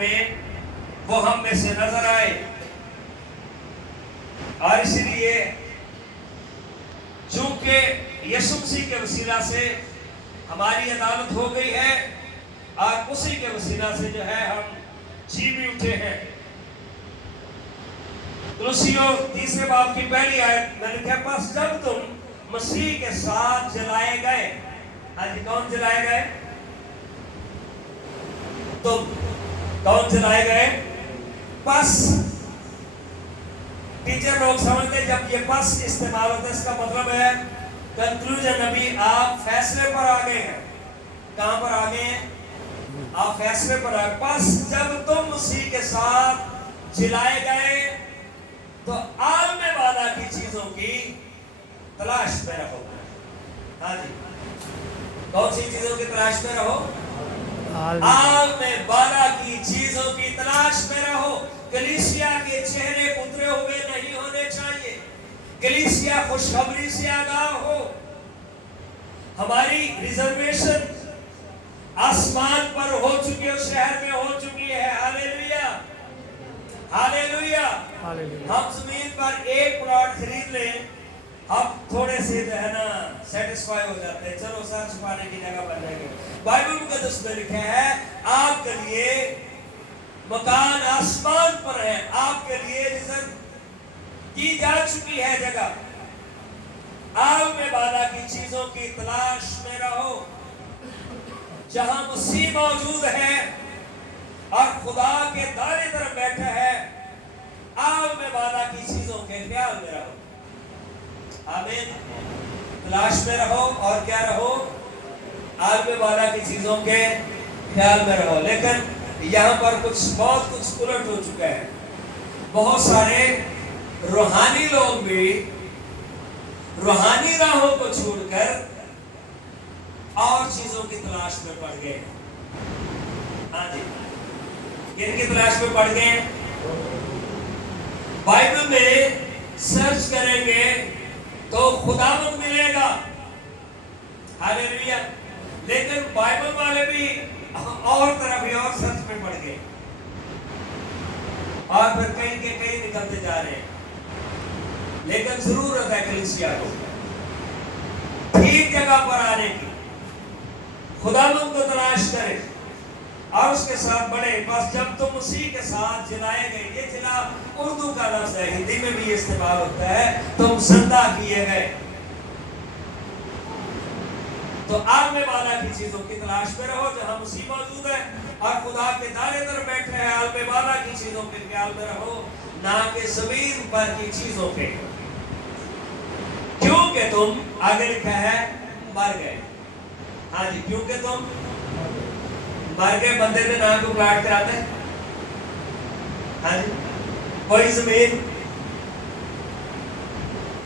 میں وہ ہم میں سے نظر آئے، اور اس لیے چونکہ یسوع مسیح کے وسیلہ سے ہماری عدالت ہو گئی ہے، اور اسی کے وسیلہ سے جو ہے ہم جی بھی اٹھے ہیں۔ کولوسیوں 3 باب کی پہلی آیت میں لکھا ہے، پس جب تم مسیح کے ساتھ جلائے گئے، ہاں جی، کون جلائے گئے؟ تم کون جلائے گئے؟ پس ٹیچر لوگ سمجھتے ہیں جب یہ پس استعمال ہوتا ہے اس کا مطلب ہے کنکلوژن، ابھی آپ فیصلے پر آ گئے ہیں۔ کہاں پر آ گئے ہیں؟ آپ فیصلے پر آئے۔ پس جب تم مسیح کے ساتھ جلائے گئے تو عالم بالا کی چیزوں کی تلاش میں رہو۔ ہاں جی، کون سی چیزوں کی تلاش میں رہو؟ عالم بالا کی چیزوں کی تلاش میں رہو۔ کلیسیا کے چہرے اترے ہوئے نہیں ہونے چاہیے، کلیسیا خوشخبری سے آگاہ ہو۔ ہماری ریزرویشن آسمان پر ہو چکی ہے، شہر میں ہو چکی ہے۔ ہاللیلویا، ہاللیلویا۔ ہم زمین پر ایک پلاٹ خرید لیں، ہم تھوڑے سے جو ہے نا سیٹسفائی ہو جاتے ہیں، چلو سر چھپانے کی جگہ بن جائے گی۔ بائبل مقدس میں لکھا ہے آپ کے لیے مکان آسمان پر ہے، آپ کے لیے ریزرو کی جا چکی ہے جگہ۔ عالم بالا کی چیزوں کی تلاش میں رہو، جہاں مسیح موجود ہے اور خدا کے دائیں طرف بیٹھا ہے۔ عالم بالا کی چیزوں کے خیال میں رہو۔ آمین۔ تلاش میں رہو اور کیا رہو؟ عالم بالا کی چیزوں کے خیال میں رہو۔ لیکن یہاں پر بہت کچھ الٹ ہو چکا ہے۔ بہت سارے روحانی لوگ بھی روحانی راہوں کو چھوڑ کر اور چیزوں کی تلاش میں پڑ گئے۔ ہاں جی، کن کی تلاش میں پڑ گئے؟ بائبل میں سرچ کریں گے تو خداوند ملے گا، ہاللیلویا۔ لیکن بائبل والے بھی اور طرف ہی اور سرچ میں پڑ گئے، اور پھر کہیں کے کہیں نکلتے جا رہے ہیں۔ لیکن ضرورت ہے کلیسیا کو ٹھیک جگہ پر آنے کی، خداوند کو تلاش کرے اور اس کے ساتھ بڑھے۔ بس جب تم مسیح کے ساتھ جلائے گئے، یہ جلا اردو کا لفظ ہے، ہندی میں بھی استعمال ہوتا ہے، تم زندہ کیے گئے۔ تو عالم بالا کی چیزوں کی تلاش میں رہو، جہاں مسیح موجود ہے اور خدا کے دائیں طرف بیٹھے ہیں۔ عالم بالا کی چیزوں کے خیال میں رہو، نہ کہ زمین پر کی چیزوں کے، کیونکہ تم، آگے لکھا ہے، مر گئے۔ ہاں جی، کیونکہ تم مر گئے۔ بندے کے نام کو پلاٹ کراتے ہیں، ہاں جی، کوئی زمین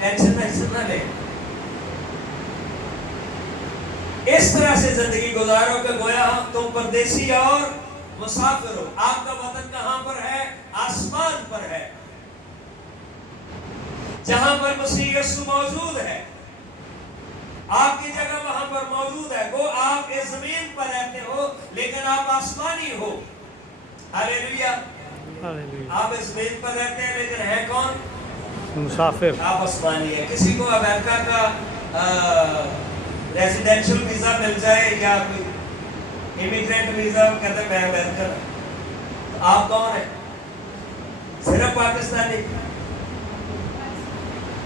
ٹینشن نہ لے، اس طرح سے زندگی گزارو کہ گویا تم پردیسی اور مسافر ہو۔ آپ کا وطن کہاں پر ہے؟ آسمان پر ہے، جہاں پر مسیح یسوع موجود ہے۔ آپ کی جگہ وہاں پر موجود ہے۔ وہ آپ اس زمین پر رہتے ہو لیکن آپ آسمانی ہو۔ ہاللیلویا۔ آپ اس زمین پر رہتے ہیں لیکن ہے کون؟ مسافر۔ آپ آسمانی ہیں۔ کسی کو امریکہ کا ریزیڈینشل ویزا مل جائے یا کوئی امیگرینٹ ویزا، کہتے ہیں میں امریکن، آپ کون ہیں؟ صرف پاکستانی،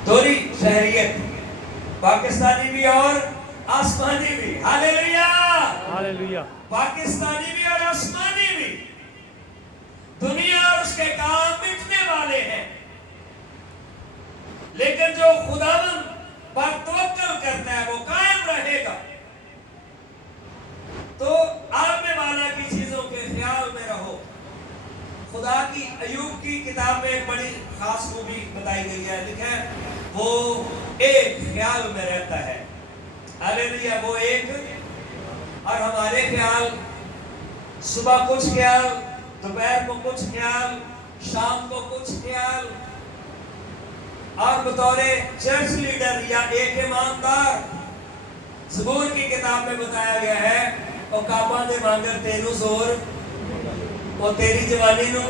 دوری شہریت، پاکستانی بھی اور آسمانی بھی۔ ہاللیلویا، ہاللیلویا۔ پاکستانی بھی اور آسمانی بھی۔ دنیا اور اس کے کام مٹنے والے ہیں، لیکن جو خداوند پر توکل کرتا ہے وہ قائم رہے گا۔ تو عالم بالا کی چیزوں کے خیال میں رہو۔ خدا کی ایوب کی کتاب میں ایک بڑی خاص خوبی بتائی گئی ہے، لکھا ہے وہ ایک خیال میں رہتا ہے۔ ہاللیلویا، وہ ایک، اور ہمارے خیال صبح کچھ خیال، دوپہر کو کچھ خیال، شام کو کچھ خیال، اور بطور چرچ لیڈر یا ایک ایماندار، زبور کی کتاب میں بتایا گیا ہے، او کعبہ دے مانگر تینوں زور وہ تیری جوانی نو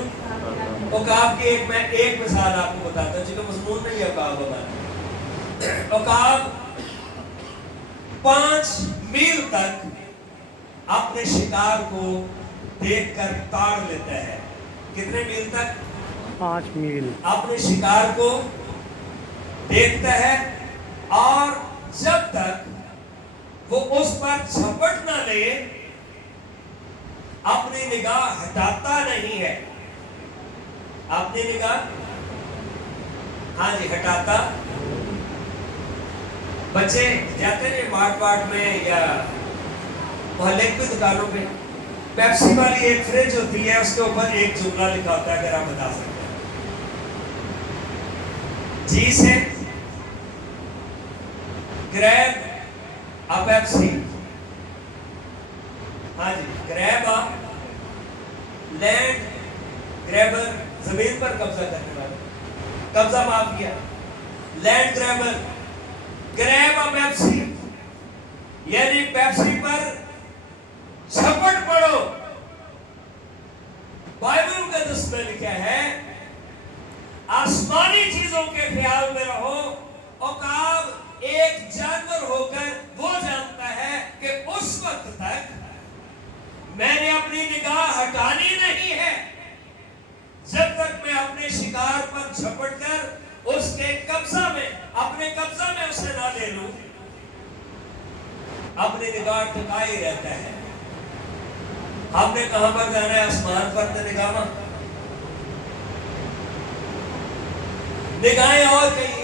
عقاب کی میں ایک مثال آپ کو بتاتا ہوں چونکہ مضمون نہیں ہے عقاب ہمارا. عقاب 5 میل تک اپنے شکار کو دیکھ کر تاڑ لیتا ہے. کتنے میل تک؟ 5 میل. اپنے شکار کو دیکھتا ہے اور جب تک وہ اس پر جھپٹ نہ لے اپنی نگاہ ہٹاتا نہیں ہے. اپنی نگاہ ہاں جی ہٹاتا. بچے جاتے ہیں مارٹ میں یا محلے کی دکانوں پہ پیپسی والی ایک فریج ہوتی ہے اس کے اوپر ایک جملہ لکھا ہوتا ہے اگر آپ بتا سکتے ہیں. جی سے گریب ا پیپسی. ہاں جی گریب ا لینڈ گریبر زمین پر قبضہ کرنے والا. قبضہ معاف کیا. لینڈ گریبر گریب ا پیپسی یعنی پیپسی پر جھپٹ پڑو. بائبل مقدس میں لکھا ہے آسمانی چیزوں کے خیال میں رہو. عقاب ایک جانور ہو کر وہ جانتا ہے کہ اس وقت تک میں نے اپنی نگاہ ہٹانی نہیں ہے جب تک میں اپنے شکار پر جھپٹ کر اس کے قبضہ میں اپنے قبضہ میں اسے نہ لے لوں. اپنی نگاہ ٹکائی رہتا ہے. ہم نے کہاں پر جانا ہے؟ آسمان پر. نگاہیں اور کہیں